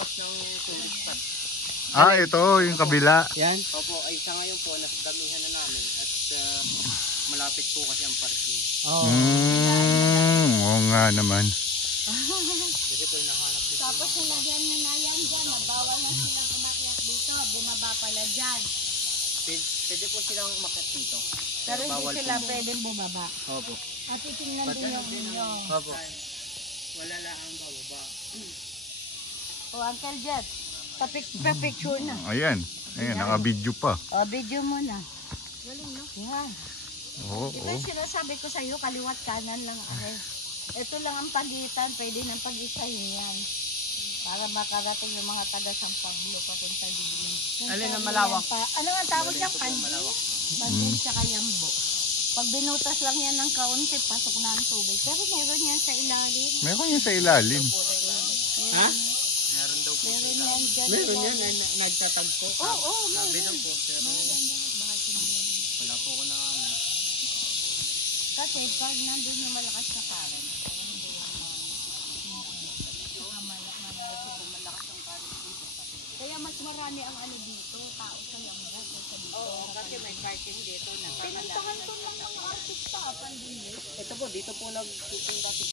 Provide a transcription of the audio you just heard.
bukas ng tourist spot. Ah, ito yung kabila. Yan? Opo, ay sa ngayon po, nasdamihan na namin at malapit po kasi ang parking. Oo nga naman. Kasi po nahanap dito. Tapos nilagyan nyo na yan dyan, bawal na silang umakyat dito, bumaba pala dyan. Pwede po silang umakyat dito. Pero hindi sila pwedeng bumaba. Opo. At titingnan din yung inyo. Opo. Wala lang ang bababa. O Uncle Jet, pa-picture na. Ayan, naka-video pa. O, video mo na. Galing, no? Yan. Oo, Ito yung sinasabi ko sa'yo, kaliwat kanan lang. Okay. Ito lang ang pagitan, pwede nang pag-isahin yan. Para makarating yung mga taga San Pablo papunta din. Alin ang malawak? Ano nga tawag niya? Pandin tsaka Yambo. Pag binutas lang yan ng kaunti, pasok na ang tubig. Pero meron yan sa ilalim. Meron yan sa ilalim. Ha? Meron daw po. Meron yan dyan. Meron yan, nagtatagpo. Oo, meron. Sabi daw po, pero wala po ko na kami. Kasi pag nandun yung malakas na karan, kaya mas marami ang ano dito, tao sa Yambo kaysa dito. Oo, kasi may parking dito. Pinuntahan ko ng mga artista, pandili. Ito po, dito po nagtitinda